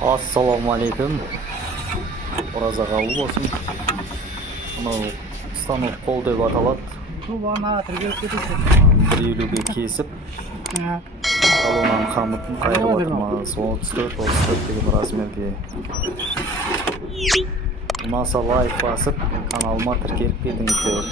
Assalamu alaikum. Ораза қабыл болсын. Мынау станок қол деп аталады. Тубана тіркеліп кетесің. 150-ге кесіп, колоннаның қамытын қайырып отырмыз. 34 деген размерге. Ұнаса лайк басып, каналыма тіркеліп кетіңіздер.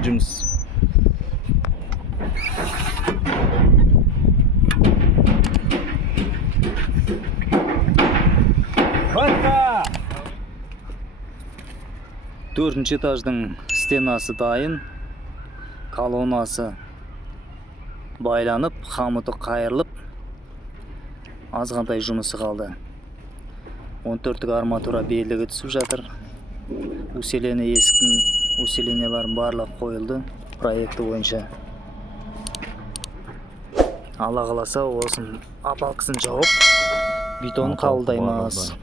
Жұмыс. Төртінші этаждың стенасы дайын, колоннасы байланып, қамыты қайырылып, азғантай жұмысы қалды. 14-тік арматура белдігі түсіп жатыр. Усиление есіктің усиленияларын барлық қойылды проекті бойынша. Алла қаласа осын апалқысын жауып, бетон қабылдаймыз.